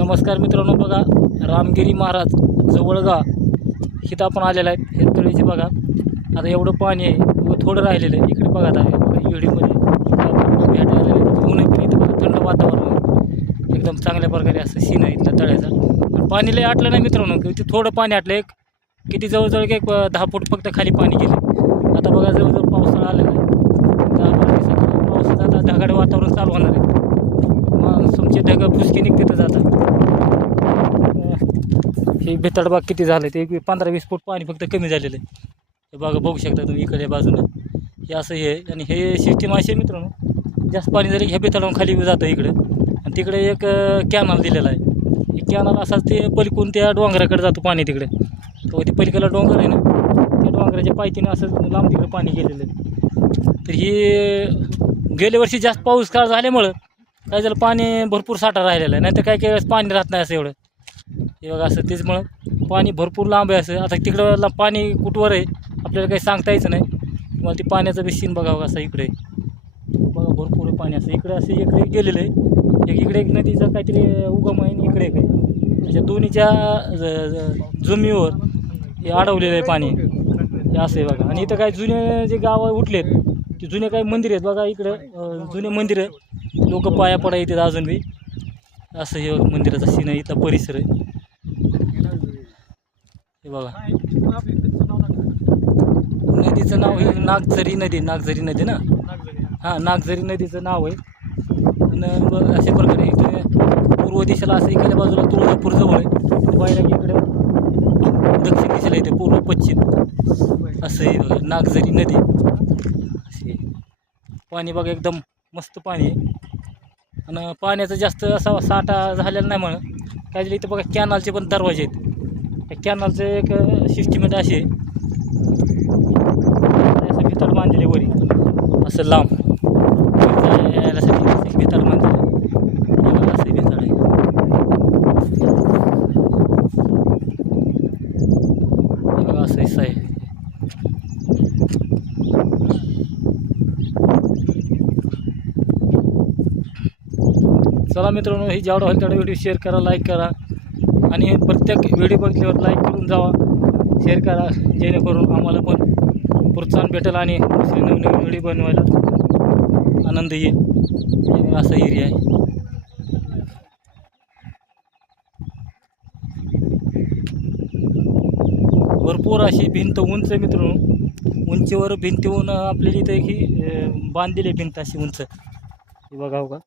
नमस्कार मित्रांनो, बघा रामगिरी महाराज जवळगाव इथं आपण आलेलं आहे. हे तळीचे बघा आता एवढं पाणी आहे व थोडं राहिलेलं आहे. इकडे बघा आता बघा व्हिडिओमध्ये भेटायला आलेलं आहे. ऊन पण इथं बघा, थंड वातावरण एकदम चांगल्या प्रकारे असं सीन आहे इथलं तळ्याचा. पण पाणी लय आटलं नाही मित्रांनो, की थोडं पाणी आटलं. एक किती जवळजवळ एक 10 फूट फक्त खाली पाणी गेलं. आता बघा जवळजवळ पावसाळा आलेला आहे. 10-12 दिवसात पावसाचं आता ढगाळ वातावरण चालू होणार आहे. तुमचे ढग फुसके निघते तर जातात. हे बेताडबाग किती झालं ते 15-20 फूट पाणी फक्त कमी झालेलं आहे. हे बघा बघू शकता तुम्ही इकडे बाजूनं हे असं हे आहे. आणि हे सिस्टीम अशी मित्रांनो, जास्त पाणी झालं की ह्या बेताडावरून खाली जातं इकडं. आणि तिकडे एक कॅनल दिलेला आहे. हे कॅनल असाच ते पलीकडून त्या डोंगराकडे जातो पाणी तिकडे. तो ते पलीकडला डोंगर आहे ना, त्या डोंगराच्या पायथीनं असं लांब तिकडे पाणी गेलेलं आहे. तर ही गेल्या वर्षी जास्त पाऊस काळ झाल्यामुळं काय झालं, पाणी भरपूर साठा राहिलेला आहे. नाहीतर काही वेळेस पाणी राहत नाही असं एवढं. हे बघा असं त्याचमुळं पाणी भरपूर लांब आहे. असं आता तिकडं पाणी कुठवर आहे आपल्याला काही सांगता यायचं नाही. तुम्हाला ते पाण्याचं बी सीन बघावं असं इकडे बघा, भरपूर पाणी असं इकडे असं इकडे गेलेलं आहे. इकडे एक नदीचं काहीतरी उगम आहे आणि इकडे एक आहे. अशा दोन्हीच्या जमिनीवर हे अडवलेलं आहे पाणी. हे असं आहे बघा. आणि इथं काही जुने जे गावं उठलेत ते जुने काही मंदिर आहेत बघा. इकडं जुने मंदिरं लोक पाया पडा येतात अजून बी. असं हे मंदिराचा सीन आहे, इथला परिसर आहे. हे बघा नदीचं नाव हे नागझरी नदी ना. हां, नागझरी नदीचं नाव आहे. आणि अशा प्रकारे इकडे पूर्व दिशेला असं इकडल्या बाजूला तुळजापूर जवळ आहे. बाहेर इकडे दक्षिण दिशेला येते पूर्व पश्चिम असं आहे बघा. नागझरी नदी अशी पाणी बघा एकदम मस्त पाणी आहे. आणि पाण्याचा जास्त असा साठा झालेला नाही म्हणून काय झालं इथं बघा कॅनलचे पण दरवाजे आहेत. त्या कॅनलचं एक सिस्टमेट अशी आहे, असं भिताड बांधलेले वरी असं लांब यायलासाठी भिताड बांधलेलं असं भिताड आहे. बघा असं हिस्सा आहे. चला मित्रांनो, ही जेवढा होईल तेवढा व्हिडिओ शेअर करा, लाईक करा. आणि प्रत्येक व्हिडिओ बघितल्यावर लाईक करून जावा, शेअर करा, जेणेकरून आम्हाला पण प्रोत्साहन भेटेल आणि नवीन व्हिडिओ बनवायला आनंद येईल. असा एरिया आहे. भरपूर अशी भिंत उंच मित्रांनो, उंचीवर भिंतीहून आपल्याला इथं की बांधलेली भिंत अशी उंच. बघा हो का.